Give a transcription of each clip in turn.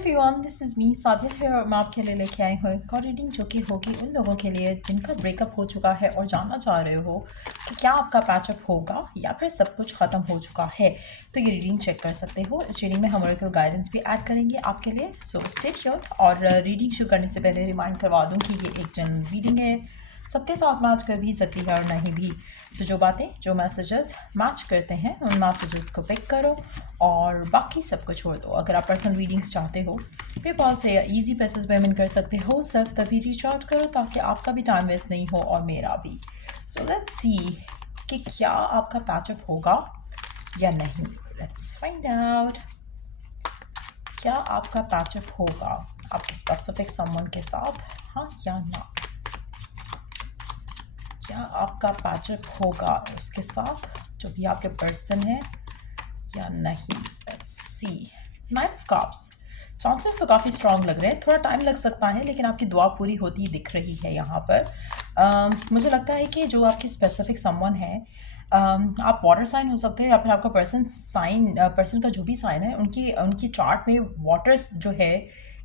Everyone, this is me साबिया है और मैं आपके लिए लेके आई हूँ एक और रीडिंग जो कि होगी उन लोगों के लिए जिनका ब्रेकअप हो चुका है और जानना चाह रहे हो कि क्या आपका पैचअप होगा या फिर सब कुछ ख़त्म हो चुका है। तो ये रीडिंग चेक कर सकते हो। इस रीडिंग में हम ऑरेकल गाइडेंस भी ऐड करेंगे आपके लिए, सो स्टे ट्यून्ड। और रीडिंग शुरू करने से पहले रिमाइंड करवा दूँ कि ये एक जनरल रीडिंग है, सबके साथ मैच कर भी सकती है और नहीं भी। सो जो बातें, जो मैसेजेस मैच करते हैं उन मैसेजेस को पिक करो और बाकी सब को छोड़ दो। अगर आप पर्सनल रीडिंग्स चाहते हो पेपॉल से या इजी पैसेज पेमेंट कर सकते हो, सिर्फ तभी रीच आउट करो ताकि आपका भी टाइम वेस्ट नहीं हो और मेरा भी। सो लेट्स सी कि क्या आपका पैचअप होगा या नहीं। Let's find out. क्या आपका पैचअप होगा आपके स्पेसिफिक समवन के साथ, हाँ या ना? क्या आपका पैचअप होगा उसके साथ जो भी आपके पर्सन है या नहीं? Let's see. Nine of cups. Chances तो काफ़ी स्ट्रांग लग रहे हैं, थोड़ा टाइम लग सकता है लेकिन आपकी दुआ पूरी होती दिख रही है यहाँ पर। मुझे लगता है कि जो आपकी स्पेसिफिक समवन है, आप वाटर साइन हो सकते हैं या फिर आपका पर्सन का जो भी साइन है उनकी चार्ट में वाटर्स जो है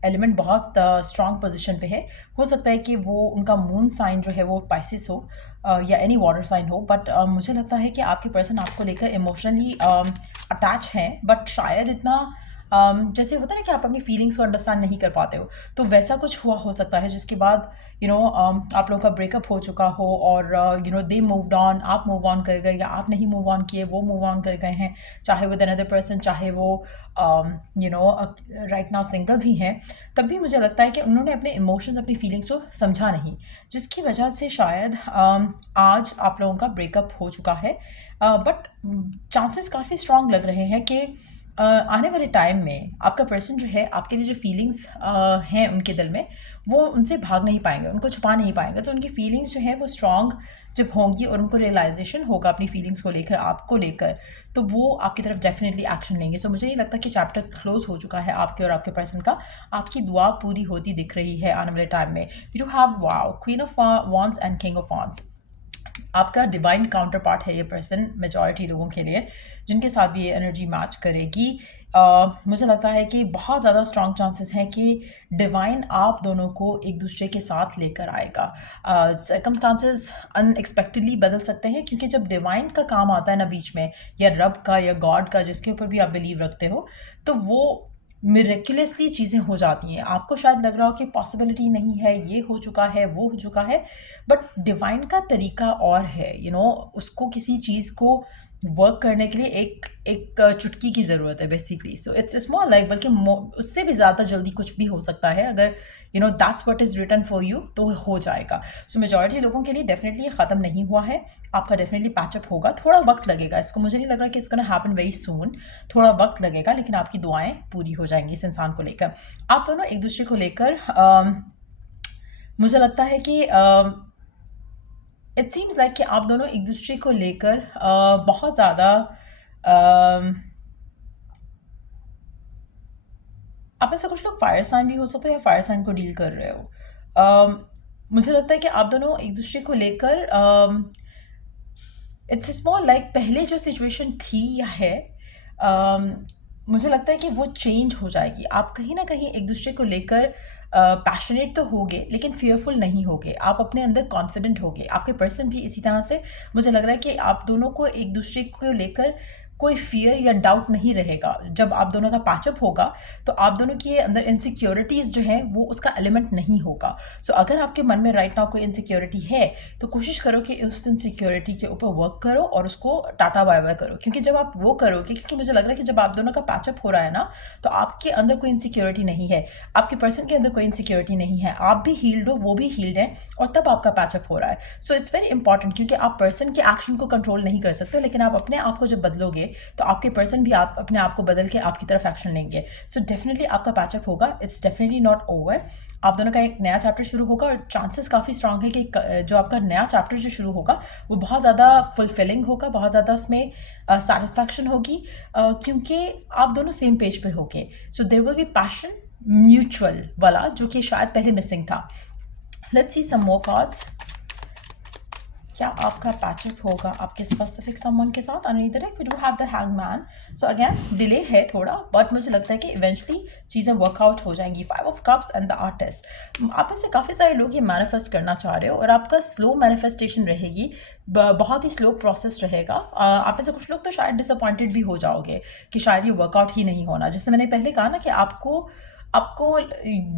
एलिमेंट बहुत स्ट्रांग पोजीशन पे है। हो सकता है कि वो उनका मून साइन जो है वो पाइसिस हो या एनी वाटर साइन हो, बट मुझे लगता है कि आपके पर्सन आपको लेकर इमोशनली अटैच हैं, बट शायद इतना जैसे होता है ना कि आप अपनी फीलिंग्स को अंडरस्टैंड नहीं कर पाते हो, तो वैसा कुछ हुआ हो सकता है जिसके बाद आप लोगों का ब्रेकअप हो चुका हो और दे मूव्ड ऑन, आप मूव ऑन कर गए या आप नहीं मूव ऑन किए, वो मूव ऑन कर गए हैं, चाहे विद अनदर पर्सन, चाहे वो राइट नाउ सिंगल भी हैं। तब भी मुझे लगता है कि उन्होंने अपने इमोशंस, अपनी फीलिंग्स को समझा नहीं, जिसकी वजह से शायद आज आप लोगों का ब्रेकअप हो चुका है। बट चांसेस काफ़ी स्ट्रांग लग रहे हैं कि आने वाले टाइम में आपका पर्सन जो है आपके लिए जो फीलिंग्स हैं उनके दिल में, वो उनसे भाग नहीं पाएंगे, उनको छुपा नहीं पाएंगे। तो उनकी फीलिंग्स जो है वो स्ट्रांग जब होंगी और उनको रियलाइजेशन होगा अपनी फीलिंग्स को लेकर, आपको लेकर, तो वो आपकी तरफ डेफिनेटली एक्शन लेंगे। सो मुझे नहीं लगता कि चैप्टर क्लोज हो चुका है आपके और आपके पर्सन का। आपकी दुआ पूरी होती दिख रही है आने वाले टाइम में। You have wow, queen of wands and king of wands. आपका डिवाइन काउंटर पार्ट है ये पर्सन मेजॉरिटी लोगों के लिए, जिनके साथ भी ये एनर्जी मैच करेगी। मुझे लगता है कि बहुत ज़्यादा स्ट्रॉन्ग चांसेस हैं कि डिवाइन आप दोनों को एक दूसरे के साथ लेकर आएगा। सर्कमस्टांसेस अनएक्सपेक्टेडली बदल सकते हैं, क्योंकि जब डिवाइन का काम आता है ना बीच में, या रब का या गॉड का, जिसके ऊपर भी आप बिलीव रखते हो, तो वो मिरेक्युलसली चीज़ें हो जाती हैं। आपको शायद लग रहा हो कि पॉसिबिलिटी नहीं है, ये हो चुका है, वो हो चुका है, बट डिवाइन का तरीका और है। उसको किसी चीज़ को वर्क करने के लिए एक चुटकी की ज़रूरत है basically. So it's small like, बल्कि उससे भी ज़्यादा जल्दी कुछ भी हो सकता है। अगर that's what is written for you, तो हो जाएगा। सो मेजॉरिटी लोगों के लिए डेफिनेटली ये ख़त्म नहीं हुआ है। आपका डेफिनेटली पैचअप होगा, थोड़ा वक्त लगेगा इसको। मुझे नहीं लग रहा कि it's gonna happen very soon, थोड़ा वक्त लगेगा, लेकिन आपकी दुआएं पूरी हो जाएंगी इस इंसान को लेकर। आप दोनों एक दूसरे को लेकर मुझे लगता है कि इट सीम्स लाइक कि आप दोनों एक दूसरे को लेकर बहुत ज़्यादा आप में से कुछ लोग फायर साइन भी हो सकते हैं या फायर साइन को डील कर रहे हो। मुझे लगता है कि आप दोनों एक दूसरे को लेकर इट्स स्मॉल लाइक पहले जो सिचुएशन थी या है, मुझे लगता है कि वो चेंज हो जाएगी। आप कहीं ना कहीं एक दूसरे को लेकर पैशनेट तो होगे, लेकिन फियरफुल नहीं होगे। आप अपने अंदर कॉन्फिडेंट होगे। आपके पर्सन भी इसी तरह से, मुझे लग रहा है कि आप दोनों को एक दूसरे को लेकर कोई फियर या डाउट नहीं रहेगा। जब आप दोनों का पैचअप होगा तो आप दोनों के अंदर इनसिक्योरिटीज़ जो है वो उसका एलिमेंट नहीं होगा। सो अगर आपके मन में राइट नाउ कोई इनसिक्योरिटी है, तो कोशिश करो कि उस इनसिक्योरिटी के ऊपर वर्क करो और उसको टाटा बाय बाय करो। क्योंकि जब आप वो करोगे, क्योंकि मुझे लग रहा है कि जब आप दोनों का पैचअप हो रहा है ना, तो आपके अंदर कोई इनसिक्योरिटी नहीं है, आपके पर्सन के अंदर कोई इनसिक्योरिटी नहीं है, आप भी हील्ड हो, वो भी हील्ड है, और तब आपका पैचअप हो रहा है। सो इट्स वेरी इंपॉर्टेंट, क्योंकि आप पर्सन के एक्शन को कंट्रोल नहीं कर सकते, लेकिन आप अपने आप को जब बदलोगे तो आपके पर्सन भी आप अपने आप को बदल के आपकी तरफ एक्शन लेंगे। सो डेफिनेटली आपका पैचअप होगा। It's definitely not over. आप दोनों का एक नया चैप्टर शुरू होगा और चांसेस काफ़ी स्ट्रांग है कि जो आपका नया चैप्टर जो शुरू होगा वो बहुत ज़्यादा फुलफिलिंग होगा, बहुत ज़्यादा उसमें सेटिस्फैक्शन होगी, क्योंकि आप दोनों सेम पेज पे होगे। So there will be passion mutual वाला, जो कि शायद पहले मिसिंग था। Let's see some more cards. क्या आपका पैचअप होगा आपके स्पेसिफिक समवन के साथ? On the we do have the hangman. So again delay है थोड़ा, बट मुझे लगता है कि इवेंचुअली चीज़ें वर्कआउट हो जाएंगी। 5 of Cups and the artist. आप में से काफ़ी सारे लोग ये मैनिफेस्ट करना चाह रहे हो और आपका स्लो मैनिफेस्टेशन रहेगी, बहुत ही स्लो प्रोसेस रहेगा। आप में से कुछ लोग तो शायद डिसअपॉइंटेड भी हो जाओगे कि शायद ये वर्कआउट ही नहीं होना। जैसे मैंने पहले कहा ना कि आपको आपको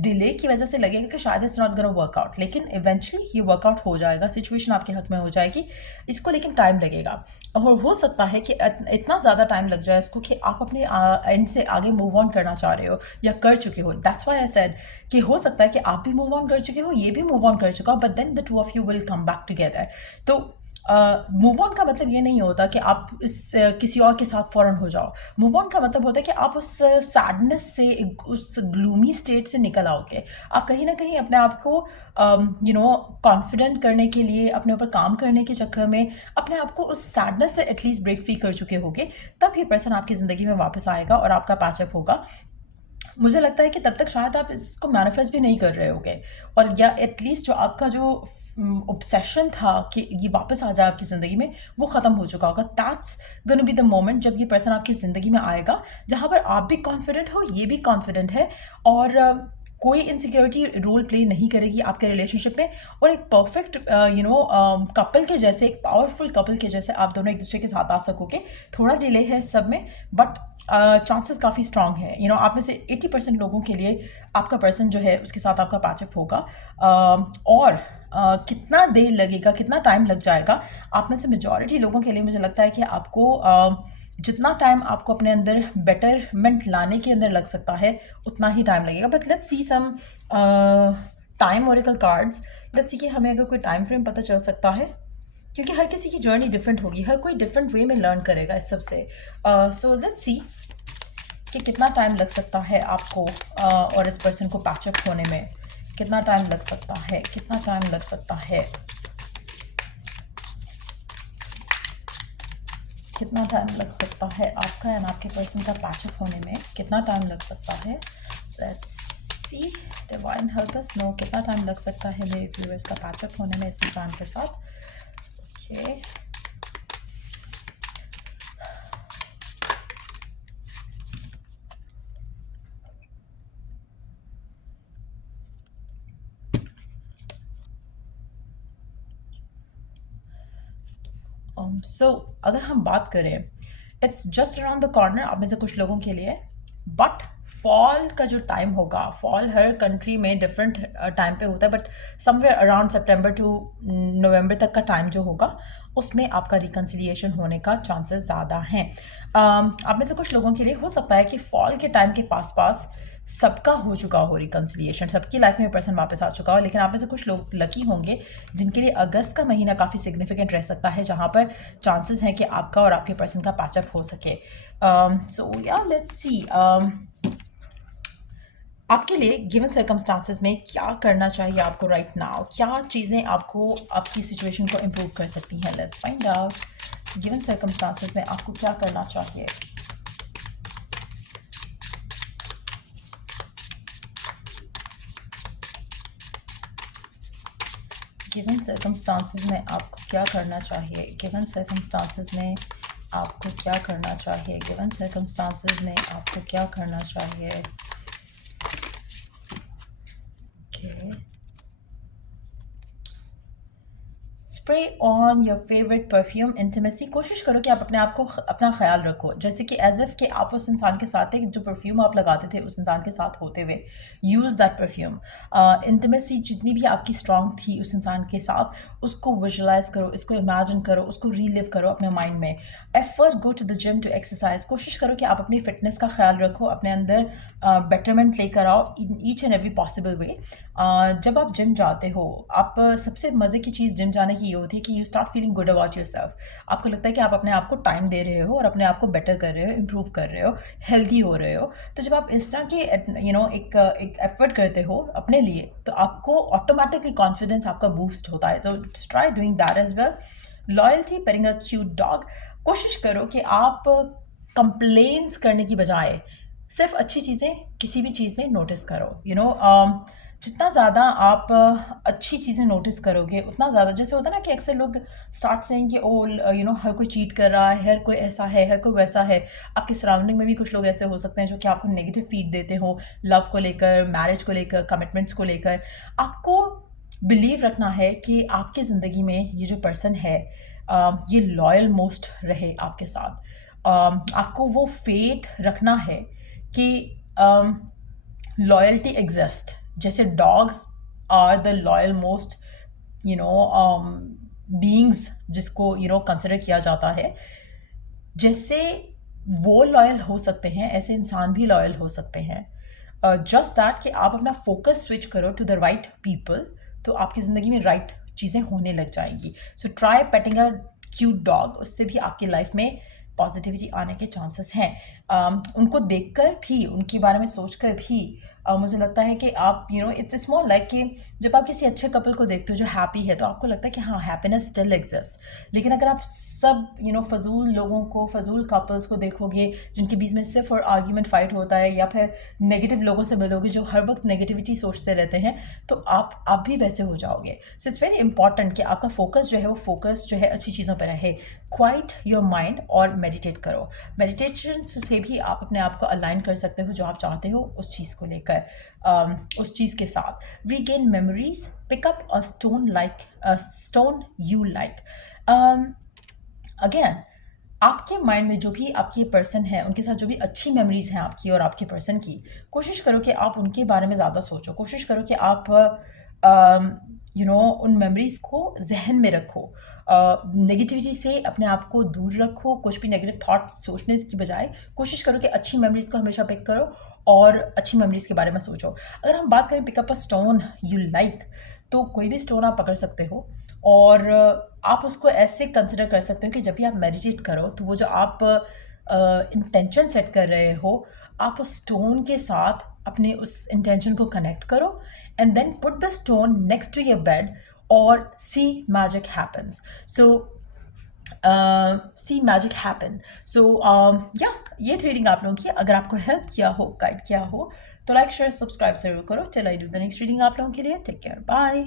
डिले की वजह से लगेगा कि शायद इट्स नॉट गोना वर्कआउट, लेकिन इवेंचुअली ये वर्कआउट हो जाएगा, सिचुएशन आपके हक में हो जाएगी। इसको लेकिन टाइम लगेगा और हो सकता है कि इतना ज़्यादा टाइम लग जाए इसको कि आप अपने एंड से आगे मूव ऑन करना चाह रहे हो या कर चुके हो। दैट्स व्हाई आई सेड कि हो सकता है कि आप भी मूव ऑन कर चुके हो, ये भी मूव ऑन कर चुका हो, but then the two of you will come back together. तो मूव ऑन का मतलब ये नहीं होता कि आप किसी और के साथ फ़ौरन हो जाओ। मूव ऑन का मतलब होता है कि आप उस सैडनेस से, उस ग्लूमी स्टेट से निकल आओगे। आप कहीं ना कहीं अपने आप को कॉन्फिडेंट करने के लिए, अपने ऊपर काम करने के चक्कर में अपने आप को उस सैडनेस से एटलीस्ट ब्रेक फ्री कर चुके होगे। तब ये पर्सन आपकी ज़िंदगी में वापस आएगा और आपका पैचअप होगा। मुझे लगता है कि तब तक शायद आप इसको मैनिफेस्ट भी नहीं कर रहे होगे, और या एटलीस्ट जो आपका जो ऑब्सेशन था कि ये वापस आ जाए आपकी ज़िंदगी में, वो ख़त्म हो चुका होगा। That's gonna be the moment जब ये पर्सन आपकी ज़िंदगी में आएगा, जहाँ पर आप भी कॉन्फिडेंट हो, ये भी कॉन्फिडेंट है, और कोई इनसिक्योरिटी रोल प्ले नहीं करेगी आपके रिलेशनशिप में, और एक परफेक्ट कपल के जैसे, एक पावरफुल कपल के जैसे आप दोनों एक दूसरे के साथ आ सकोगे। थोड़ा डिले है सब में, बट चांसेस काफ़ी स्ट्रांग है। आप में से 80% लोगों के लिए आपका पर्सन जो है उसके साथ आपका पैचअप होगा। और कितना देर लगेगा, कितना टाइम लग जाएगा, आप में से मेजॉरिटी लोगों के लिए मुझे लगता है कि आपको जितना टाइम आपको अपने अंदर बेटरमेंट लाने के अंदर लग सकता है उतना ही टाइम लगेगा। But let's see some time oracle cards. Let's see कि हमें अगर कोई टाइम फ्रेम पता चल सकता है, क्योंकि हर किसी की जर्नी डिफरेंट होगी, हर कोई डिफरेंट वे में लर्न करेगा इस सब से। सो लेट्स सी कि कितना टाइम लग सकता है आपको और इस पर्सन को पैचअप होने में। कितना टाइम लग सकता है, कितना टाइम लग सकता है, कितना टाइम लग सकता है आपका एंड आपके पर्सन का पैचअप होने में, कितना टाइम लग सकता है। Let's see, divine help us know कितना टाइम लग सकता है मेरे व्यूअर्स का पैचअप होने में इस इंसान के साथ। ओके, सो अगर हम बात करें, it's just around the corner आप में से कुछ लोगों के लिए, बट फॉल का जो टाइम होगा, फॉल हर कंट्री में डिफरेंट टाइम पे होता है, बट समवेयर अराउंड सितंबर टू नवंबर तक का टाइम जो होगा उसमें आपका रिकन्सिलिएशन होने का चांसेस ज़्यादा हैं। आप में से कुछ लोगों के लिए हो सकता है कि फॉल के टाइम के पास पास सबका हो चुका हो रिकन्सिलिएशन, सबकी लाइफ में पर्सन वापस आ चुका हो, लेकिन आप में से कुछ लोग लकी होंगे जिनके लिए अगस्त का महीना काफ़ी सिग्निफिकेंट रह सकता है, जहाँ पर चांसेस हैं कि आपका और आपके पर्सन का पैचअप हो सके। सो या लेट्स सी आपके लिए गिवन सर्कमस्टांसेस में क्या करना चाहिए आपको राइट नाउ, क्या चीज़ें आपको आपकी सिचुएशन को इम्प्रूव कर सकती हैं। Let's find out given circumstances में आपको क्या करना चाहिए। गिवन सर्कमस्टांसेस में आपको क्या करना चाहिए, गिवन सर्कमस्टांसेस में आपको क्या करना चाहिए, गिवन सर्कमस्टांसेस में आपको क्या करना चाहिए। Spray on your favourite perfume intimacy. कोशिश करो कि आप अपने आप को अपना ख्याल रखो, जैसे कि एज इफ़ कि आप उस इंसान के साथ थे, जो परफ्यूम आप लगाते थे उस इंसान के साथ होते हुए, यूज़ दैट परफ्यूम। इंटीमेसी जितनी भी आपकी स्ट्रॉन्ग थी उस इंसान के साथ, उसको विजुलाइज करो, इसको इमेजिन करो, उसको रीलिव करो अपने माइंड में। Effort go to the gym to exercise. कोशिश करो कि आप अपनी फिटनेस का ख्याल रखो, अपने अंदर बेटरमेंट लेकर आओ in each and every possible way. जब आप जिम जाते हो, आप सबसे मज़े की चीज़ जिम जाने की ये होती है कि you start feeling good about yourself. आपको लगता है कि आप अपने आप को टाइम दे रहे हो और अपने आप को बेटर कर रहे हो, इम्प्रूव कर रहे हो, हेल्दी हो रहे हो। तो जब आप इस तरह की एक एफर्ट करते हो अपने लिए, तो आपको ऑटोमेटिकली कॉन्फिडेंस आपका बूस्ट होता है। तो try doing that as well. Loyalty, pairing a cute dog. कोशिश करो कि आप कंप्लेंट्स करने की बजाय सिर्फ अच्छी चीज़ें किसी भी चीज़ में नोटिस करो। जितना ज़्यादा आप अच्छी चीज़ें नोटिस करोगे उतना ज़्यादा, जैसे होता है ना कि अक्सर लोग स्टार्ट सेइंग कि ओ हर कोई चीट कर रहा है, हर कोई ऐसा है, हर कोई वैसा है। आपके सराउंडिंग में भी कुछ लोग ऐसे हो सकते हैं जो कि आपको नेगेटिव फीड देते हो लव को लेकर, मैरिज को लेकर, कमिटमेंट्स को लेकर। आपको बिलीव रखना है कि आपकी ज़िंदगी में ये जो पर्सन है ये लॉयल मोस्ट रहे आपके साथ। आपको वो फेथ रखना है कि लॉयल्टी एग्जिस्ट। जैसे dogs are the loyal most you know beings जिसको कंसिडर किया जाता है, जैसे वो लॉयल हो सकते हैं ऐसे इंसान भी लॉयल हो सकते हैं। जस्ट दैट कि आप अपना फोकस स्विच करो टू द राइट पीपल, तो आपकी ज़िंदगी में राइट चीज़ें होने लग जाएंगी। सो ट्राई पेटिंग अ क्यूट डॉग, उससे भी आपकी लाइफ में पॉजिटिविटी आने के चांसेस हैं। उनको देखकर भी, उनके बारे में सोचकर भी मुझे लगता है कि आप इट्स स्मॉल लाइक कि जब आप किसी अच्छे कपल को देखते हो जो हैप्पी है, तो आपको लगता है कि हाँ, हैप्पीनेस स्टिल एग्जिस्ट। लेकिन अगर आप सब फजूल लोगों को, फजूल कपल्स को देखोगे जिनके बीच में सिर्फ और आर्ग्यूमेंट फाइट होता है, या फिर नेगेटिव लोगों से मिलोगे जो हर वक्त नेगेटिविटी सोचते रहते हैं, तो आप भी वैसे हो जाओगे। सो इट्स वेरी इंपॉर्टेंट कि आपका फोकस जो है वो फोकस जो है अच्छी चीज़ों पर रहे। क्वाइट योर माइंड और मेडिटेट करो। मेडिटेशन से भी आप अपने आप को अलाइन कर सकते हो जो आप चाहते हो उस चीज़ को लेकर, उस चीज़ के साथ। Regain memories, pick up a stone you like. Again, आपके माइंड में जो भी आपकी पर्सन है, उनके साथ जो भी अच्छी मेमोरीज हैं आपकी और आपके पर्सन की, कोशिश करो कि आप उनके बारे में ज़्यादा सोचो। कोशिश करो कि आप उन मेमोरीज को जहन में रखो। नेगेटिविटी से अपने आप को दूर रखो। कुछ भी नेगेटिव थॉट सोचने की बजाय कोशिश करो कि अच्छी मेमोरीज को हमेशा पिक करो और अच्छी मेमोरीज के बारे में सोचो। अगर हम बात करें pick up a stone you like, तो कोई भी स्टोन आप पकड़ सकते हो और आप उसको ऐसे कंसिडर कर सकते हो कि जब भी आप मेडिटेट करो, तो वो जो आप इंटेंशन सेट कर रहे हो, आप उस स्टोन के साथ अपने उस इंटेंशन को कनेक्ट करो and then put the stone next to your bed और see magic happens. See magic happen. या ये रीडिंग आप लोगों की अगर आपको हेल्प किया हो, गाइड किया हो, तो लाइक शेयर सब्सक्राइब जरूर करो। Till I do the next reading आप लोगों के लिए। Take care, bye.